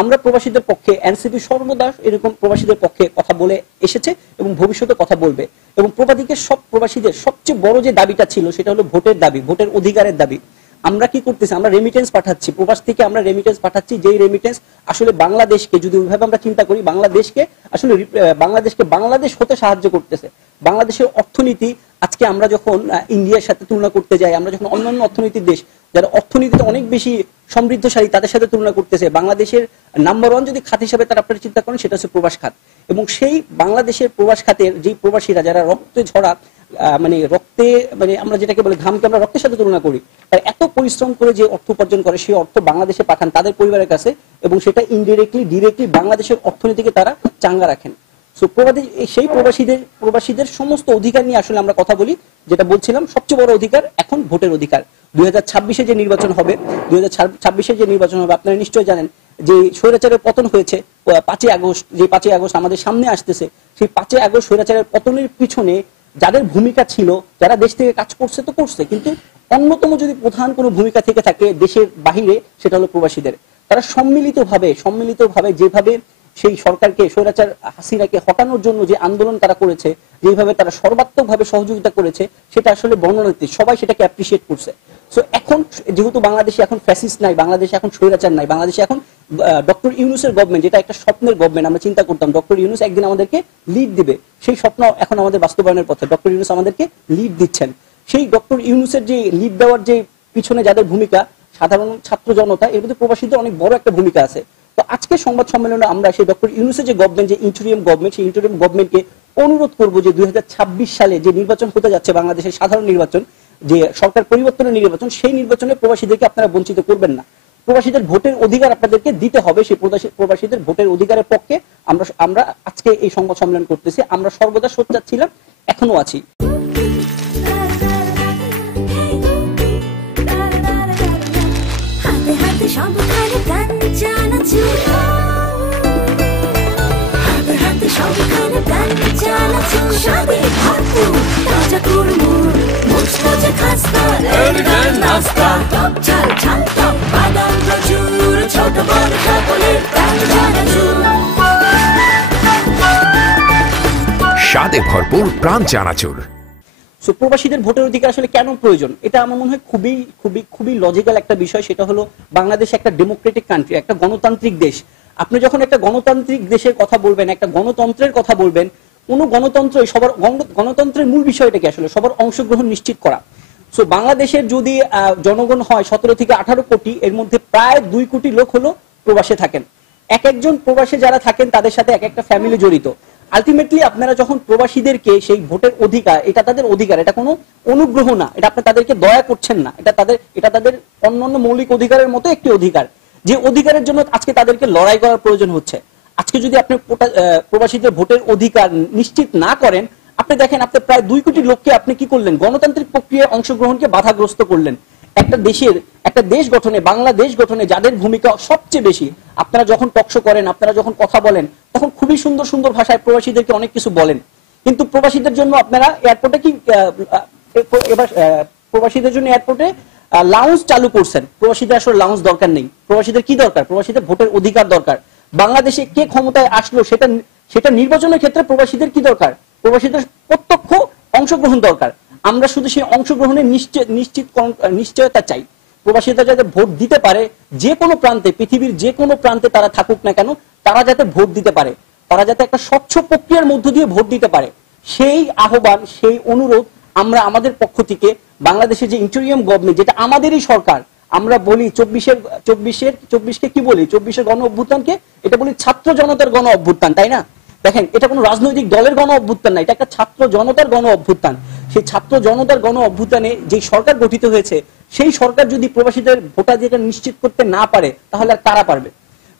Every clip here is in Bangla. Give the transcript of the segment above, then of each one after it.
আমরা প্রবাসীদের পক্ষে, এনসিপি সর্বদা এরকম প্রবাসীদের পক্ষে কথা বলে এসেছে এবং ভবিষ্যতে কথা বলবে। এবং সব প্রবাসীদের সবচেয়ে বড় যে দাবিটা ছিল সেটা হলো ভোটের দাবি, ভোটের অধিকারের দাবি। আমরা কি করতেছি, আমরা রেমিটেন্স পাঠাচ্ছি, প্রবাস থেকে আমরা রেমিটেন্স পাঠাচ্ছি, যেই রেমিটেন্স আসলে বাংলাদেশকে, যদি ওইভাবে আমরা চিন্তা করি, বাংলাদেশকে আসলে বাংলাদেশ হতে সাহায্য করতেছে। বাংলাদেশের অর্থনীতি আজকে আমরা যখন ইন্ডিয়ার সাথে তুলনা করতে যাই, আমরা যখন অন্যান্য অর্থনীতির দেশ যারা অর্থনীতিতে অনেক বেশি সমৃদ্ধশালী তাদের সাথে তুলনা করতেছে, বাংলাদেশের নাম্বার 1 যদি খাত হিসাবে তারা আপনারা চিন্তা করেন সেটা হচ্ছে প্রবাস খাত। এবং সেই বাংলাদেশের প্রবাস খাতের যে প্রবাসীরা যারা রক্তে ঝরা, আমরা যেটাকে বলে ঘামকে আমরা রক্তের সাথে তুলনা করি, তারা এত পরিশ্রম করে যে অর্থ উপার্জন করে সেই অর্থ বাংলাদেশে পাঠান তাদের পরিবারের কাছে, এবং সেটা ইনডিরেক্টলি ডিরেক্টলি বাংলাদেশের অর্থনীতিকে তারা চাঙ্গা রাখেন। সেই প্রবাসীদের সমস্ত অধিকার নিয়ে আসলে আমরা কথা বলি। যেটা বলছিলাম, সবচেয়ে বড় অধিকার এখন ভোটের অধিকার। 2026-এ যে নির্বাচন হবে, আপনারা নিশ্চয়ই জানেন যে স্বৈরাচারের পতন হয়েছে 5ই আগস্ট। যে 5ই আগস্ট আমাদের সামনে আসতেছে, সেই 5ই আগস্ট স্বৈরাচারের পতনের পিছনে যাদের ভূমিকা ছিল, যারা দেশ থেকে কাজ করছে তো করছে, কিন্তু অন্যতম যদি প্রধান কোনো ভূমিকা থেকে থাকে দেশের বাহিরে, সেটা হলো প্রবাসীদের। তারা সম্মিলিতভাবে যেভাবে সেই সরকারকে, স্বৈরাচার হাসিনাকে হটানোর জন্য যে আন্দোলন তারা করেছে, যেভাবে তারা সর্বাত্মকভাবে সহযোগিতা করেছে, সেটা আসলে বর্ণনাতীত, সবাই সেটাকে অ্যাপ্রিসিয়েট করছে। সো এখন যেহেতু বাংলাদেশে এখন ফ্যাসিস্ট নাই, বাংলাদেশে এখন স্বৈরাচার নাই, বাংলাদেশে এখন ডক্টর ইউনূসের গভর্নমেন্ট, যেটা একটা স্বপ্নের গভর্নমেন্ট, আমরা চিন্তা করতাম ডক্টর ইউনূস একদিন আমাদেরকে লিড দিবে, সেই স্বপ্ন এখন আমাদের বাস্তবায়নের পথে। ডক্টর ইউনূস আমাদেরকে লিড দিচ্ছেন। সেই ডক্টর ইউনূসের যে লিড দেওয়ার যে পিছনে যাদের ভূমিকা, সাধারণ ছাত্র জনতা, এর মধ্যে প্রবাসীদের অনেক বড় একটা ভূমিকা আছে। তো আজকে সংবাদ সম্মেলনে আমরা সেই ডক্টর ইউনূসের যে গভর্নমেন্ট, যে ইন্টারিম গভর্নমেন্ট, সেই ইন্টারিম গভর্নমেন্টকে অনুরোধ করবো যে 2026 সালে যে নির্বাচন হতে যাচ্ছে, বাংলাদেশের সাধারণ নির্বাচন, যে সরকার পরিবর্তনের নির্বাচন, সেই নির্বাচনে প্রবাসীদেরকে আপনারা বঞ্চিত করবেন না। প্রবাসীদের ভোটের অধিকার আপনাদেরকে দিতে হবে। সেই প্রবাসীদের ভোটের অধিকারের পক্ষে আমরা আজকে এই সংবাদ সম্মেলন করতেছি। আমরা সর্বদা সোচ্চার ছিলাম, এখনো আছি। স্বাদে ভরপুর প্রাণ চানাচুর। প্রবাসীদের ভোটের অধিকার আসলে কেন প্রয়োজন, এটা আমার মনে হয় খুবই খুবই খুবই লজিক্যাল একটা বিষয়। সেটা হলো, বাংলাদেশ একটা ডেমোক্রেটিক কান্ট্রি, একটা গণতান্ত্রিক দেশ। আপনি যখন একটা গণতান্ত্রিক দেশের কথা বলবেন, একটা গণতন্ত্রের কথা বলবেন, কোন গণতন্ত্র, গণতন্ত্রের মূল বিষয়টা কি আসলে সবার অংশগ্রহণ নিশ্চিত করা। সো বাংলাদেশের যদি জনগণ হয় 17 থেকে 18 কোটি, এর মধ্যে প্রায় 2 কোটি লোক হলো প্রবাসে থাকেন। একজন প্রবাসে যারা থাকেন তাদের সাথে এক একটা ফ্যামিলি জড়িত। আলটিমেটলি আপনারা যখন প্রবাসীদেরকে সেই ভোটের অধিকার, এটা তাদের অধিকার, এটা কোনো অনুগ্রহ না, এটা আপনি তাদেরকে দয়া করছেন না, এটা তাদের অন্যান্য মৌলিক অধিকারের মতো একটি অধিকার, যে অধিকারের জন্য আজকে তাদেরকে লড়াই করার প্রয়োজন হচ্ছে। আজকে যদি আপনি প্রবাসীদের ভোটের অধিকার নিশ্চিত না করেন, আপনি দেখেন আপনি প্রায় 2 কোটি লোককে আপনি কি করলেন, গণতান্ত্রিক প্রক্রিয়ায় অংশগ্রহণকে বাধাগ্রস্ত করলেন। একটা দেশ গঠনে, বাংলাদেশ গঠনে যাদের ভূমিকা সবচেয়ে বেশি, আপনারা যখন টকশো করেন, আপনারা যখন কথা বলেন, তখন খুবই সুন্দর সুন্দর ভাষায় প্রবাসীদেরকে অনেক কিছু বলেন, কিন্তু প্রবাসীদের জন্য আপনারা এয়ারপোর্টে প্রবাসীদের জন্য এয়ারপোর্টে লাউঞ্জ চালু করছেন। প্রবাসীদের আসলে লাউঞ্জ দরকার নেই। প্রবাসীদের কি দরকার? প্রবাসীদের ভোটের অধিকার দরকার। বাংলাদেশে কে ক্ষমতায় আসলো সেটা নির্বাচনের ক্ষেত্রে প্রবাসীদের কি দরকার? প্রবাসীদের প্রত্যক্ষ অংশগ্রহণ দরকার। আমরা শুধু সেই অংশগ্রহণের নিশ্চয়তা চাই। প্রবাসীরা যাতে ভোট দিতে পারে, যে কোনো প্রান্তে, পৃথিবীর যে কোনো প্রান্তে তারা থাকুক না কেন, তারা যাতে ভোট দিতে পারে, তারা যাতে একটা স্বচ্ছ প্রক্রিয়ার মধ্য দিয়ে ভোট দিতে পারে, সেই আহ্বান, সেই অনুরোধ আমরা আমাদের পক্ষ থেকে বাংলাদেশের যে ইন্টারিম গভর্নমেন্ট, যেটা আমাদেরই সরকার, আমরা বলি 24-কে কি বলি, 24-এর গণ অভ্যুত্থানকে এটা বলি ছাত্র জনতার গণ অভ্যুত্থান, তাই না? দেখেন, এটা কোনো রাজনৈতিক দলের গণ অভ্যুত্থান না, এটা একটা ছাত্র জনতার গণ অভ্যুত্থান। সেই ছাত্র জনতার গণ অভ্যুত্থানে যে সরকার গঠিত হয়েছে, সেই সরকার যদি প্রবাসীদের ভোটাধিকার নিশ্চিত করতে না পারে, তাহলে আর কারা পারবে?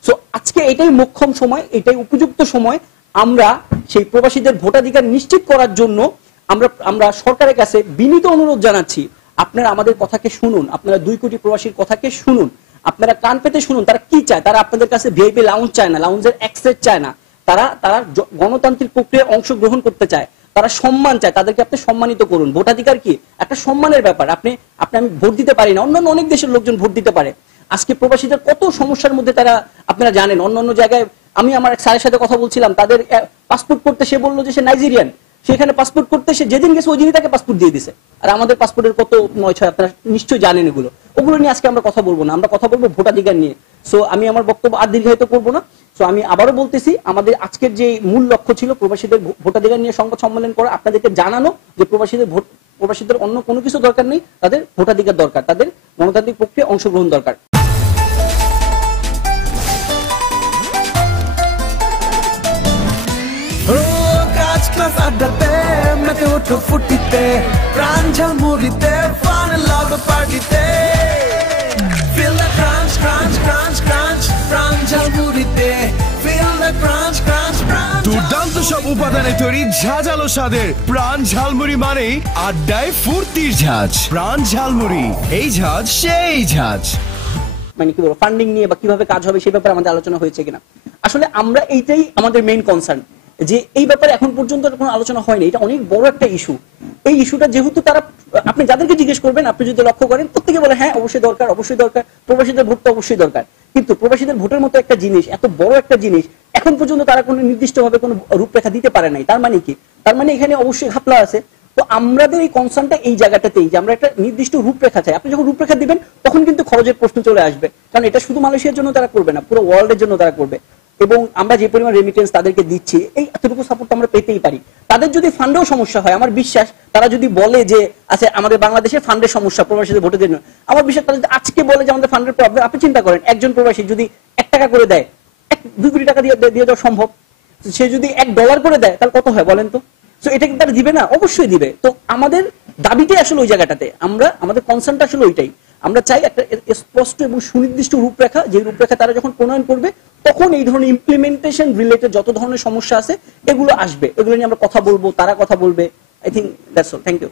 সো আজকে এটাই মোক্ষম সময়, এটাই উপযুক্ত সময় আমরা সেই প্রবাসীদের ভোটাধিকার নিশ্চিত করার জন্য আমরা সরকারের কাছে বিনীত অনুরোধ জানাচ্ছি, আপনারা আমাদের কথাকে শুনুন, আপনারা 2 কোটি প্রবাসীর কথাকে শুনুন, আপনারা কান পেতে শুনুন। তারা কি চায়? তারা আপনাদের কাছে ভিআইপি লাউঞ্জ চায় না, লাউঞ্জের অ্যাক্সেস চায় না, তারা গণতান্ত্রিক প্রক্রিয়ায় অংশগ্রহণ করতে চায়, তারা সম্মান চায়। তাদেরকে আপনি সম্মানিত করুন। ভোটাধিকার কি একটা সম্মানের ব্যাপার। আমি ভোট দিতে পারি না, অন্যান্য অনেক দেশের লোকজন ভোট দিতে পারে। আজকে প্রবাসীদের কত সমস্যার মধ্যে তারা, আপনারা জানেন অন্য জায়গায়, আমি আমার এক স্যারের সাথে কথা বলছিলাম, তাদের পাসপোর্ট করতে সে বললো যে সে নাইজেরিয়ান, সেখানে পাসপোর্ট করতে সে যেদিন গেছে ওই দিনই তাকে পাসপোর্ট দিয়ে দিছে। আর আমাদের পাসপোর্টের কত নয় ছয়, আপনারা নিশ্চয়ই জানেন ওগুলো নিয়ে আজকে আমরা কথা বলবো না, আমরা কথা বলবো ভোটাধিকার নিয়ে। সো আমি আমার বক্তব্য আর দীর্ঘায়িত করবো না। সো আমি আবারও বলতেছি, আমাদের আজকের যে মূল লক্ষ্য ছিল প্রবাসীদের ভোটাধিকার নিয়ে সংবাদ সম্মেলন করা, আপনাদেরকে জানানো যে প্রবাসীদের অন্য কোনো কিছু দরকার নেই, তাদের ভোটাধিকার দরকার, তাদের গণতান্ত্রিক প্রক্রিয়ায় অংশগ্রহণ দরকার। আড্ডাতে মেতে ওঠো ফুটিতে, প্রাণ ঝালমুড়িতে, ফান লাভ পার্টিতে, ফিল দ্য ক্রাঞ্চ ক্রাঞ্চ ক্রাঞ্চ ক্রাঞ্চ, প্রাণ ঝালমুড়িতে, ফিল দ্য ক্রাঞ্চ ক্রাঞ্চ ক্রাঞ্চ। দুর্দান্ত সব উপাদানে তৈরি ঝাঁঝালো স্বাদের প্রাণ ঝালমুড়ি মানেই আড্ডায় ফুর্তির ঝাঁজ। প্রাণ ঝালমুড়ি, এই ঝাঁজ সেই ঝাঁজ। মানে কি বলবো, ফান্ডিং নিয়ে বা কিভাবে কাজ হবে সেই ব্যাপারে আমাদের আলোচনা হয়েছে কিনা, আসলে আমরা এইটাই আমাদের মেইন কনসার্ন, যে এই ব্যাপারে এখন পর্যন্ত কোনো আলোচনা হয়নি। এটা অনেক বড় একটা ইস্যু। এই ইস্যুটা যেহেতু তারা, আপনি যাদেরকে জিজ্ঞেস করবেন, আপনি যদি লক্ষ্য করেন, প্রত্যেকে বলে হ্যাঁ অবশ্যই দরকার, অবশ্যই দরকার, প্রবাসীদের ভোট তো অবশ্যই দরকার। কিন্তু প্রবাসীদের ভোটের মতো একটা জিনিস, এত বড় একটা জিনিস, এখন পর্যন্ত তারা কোনো নির্দিষ্টভাবে কোনো রূপরেখা দিতে পারে নাই। তার মানে কি? তার মানে এখানে অবশ্যই ঘাপলা আছে। তো আমাদের এই কনসার্নটা এই জায়গাটাতেই, যে আমরা একটা নির্দিষ্ট রূপরেখা চাই। আপনি যখন রূপরেখা দিবেন তখন কিন্তু খরচের প্রশ্ন চলে আসবে, কারণ এটা শুধু মালয়েশিয়ার জন্য তারা করবে না, পুরো ওয়ার্ল্ডের জন্য তারা করবে। এবং আমরা যে পরিমাণ রেমিটেন্স তাদেরকে দিচ্ছি, এই এতটুকু সাপোর্ট আমরা পেতেই পারি। তাদের যদি ফান্ডেও সমস্যা হয়, আমার বিশ্বাস তারা যদি বলে যে আচ্ছা আমাদের বাংলাদেশে ফান্ডের সমস্যা প্রবাসীদের ভোটের জন্য, আমার বিশ্বাস তারা যদি আজকে বলে যে আমাদের ফান্ডের প্রবলেম, আপনি চিন্তা করেন একজন প্রবাসী যদি 1 টাকা করে দেয়, 2 কোটি টাকা দিয়ে দেওয়া সম্ভব, সে যদি $1 করে দেয় তাহলে কত হয় বলেন তো? সো এটা কিন্তু তারা দিবে না, অবশ্যই দিবে। তো আমাদের দাবিটাই আসলে ওই জায়গাটাতে, আমাদের কনসার্নটা আসলে ওইটাই। আমরা চাই একটা স্পষ্ট এবং সুনির্দিষ্ট রূপরেখা, যে রূপরেখা তারা যখন প্রণয়ন করবে তখন এই ধরনের ইমপ্লিমেন্টেশন রিলেটেড যত ধরনের সমস্যা আছে এগুলো আসবে, এগুলো নিয়ে আমরা কথা বলবো, তারা কথা বলবে। I think that's all. Thank you.